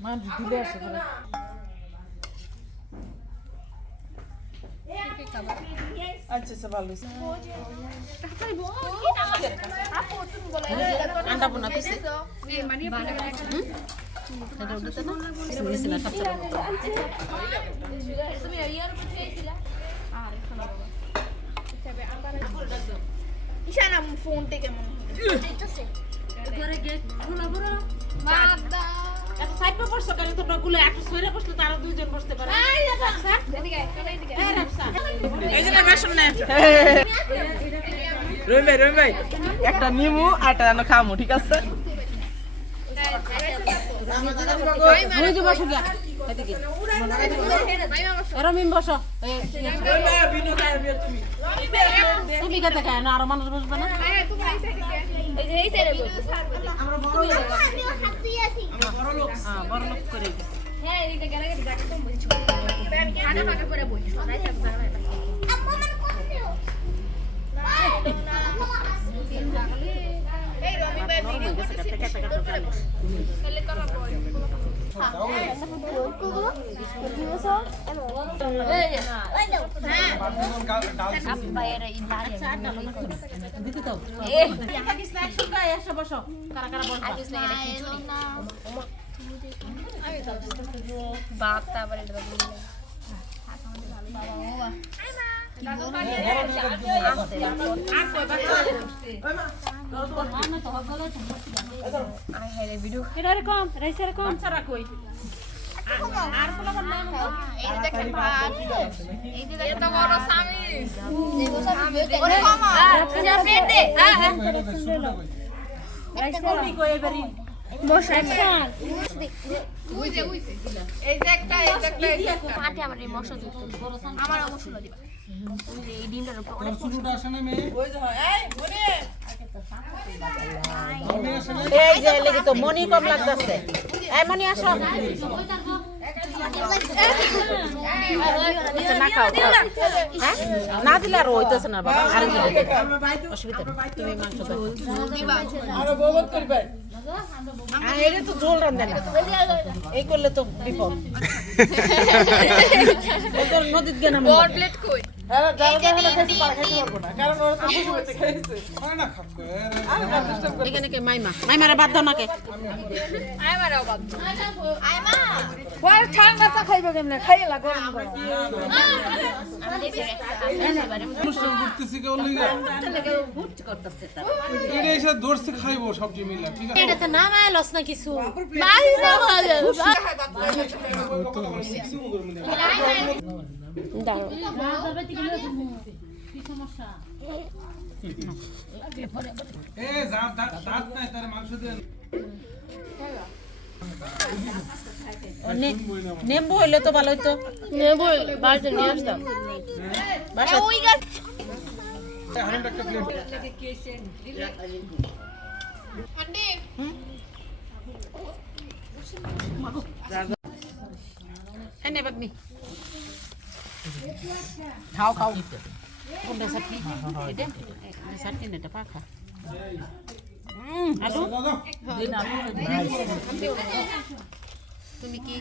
মানুষ দিলে আসে করে আচ্ছা আচ্ছা ভালো আন্ডা বোনা পিছে ইশানা ফোন থেকে মনে ঘরে গেট খোলা বড় মাদা এত সাইড বসছো কেন তোমরা গুলো একটা সইরে বসলে তারা দুইজন বসতে পারে এই রাফসা এদিকে এদিকে এই রাফসা এই যে আমার সামনে রহিম ভাই একটা নিমু আর একটা জানো খামু ঠিক আছে ওই যে বসো গিয়া এদিকে রমিম বসো তুমি খেতে খায় না আরো মানুষ বসবে না এই সাইডে বসো আমরা বড় লোক হ্যাঁ বড় লোক করে হ্যাঁ এদিকে গেলে গাড়ি তো বলছি আটা পাকা করে বসো সবাই সব জায়গায় আম্মা মান কোথাও এই রমি ভাই ভিডিও করতেছি খেলে তো হবে বসো কারা কারা বসো বাপটা আবার এটা আমার অবশ্য দিবা এই ডিমটার উপর অনেক এই যে লেগে তো মনি কম লাগতেছে এই মনি আসো না খাও হ্যাঁ না দিলে আর হইতেছে না বাবা আর অসুবিধা তুমি মাংস আরো বহুত করবে হ্যাঁ এটা তো ঝোল রান্ধে না এই করলে তো বিপদ ওদের নদীর গেনা বড় প্লেট কই হ্যাঁ যারা খেতে পারবো না কারণ ওরা তো খুশি হতে খাইছে হয় না খাবে এখানে কে মাইমারে বাদ দাও না কে আয় মারাও বাপ আয় মা ওই ঠান্ডাটা খাইবে কেমনে খাইলা গরম করে অনুষ্ঠান করতেছি কেউ লিগা এটা এসে ধরছে খাইবো সবজি মিলা ঠিক আছে এটা তো নাম আইলস না কিছু মাই না ভালো এ দাঁত নাই তারে মাংস দেন নেম্বু হইলে তো ভালো হইতো নেবো বাড়িতে নিয়ে আসতাম বাসা ওই গাছ আরেকটা একটা প্লেট আন্টি এনে বাগনি খাও খাও কোনটা সাথী এটা সাথী নেটা পাখা আলু তুমি কি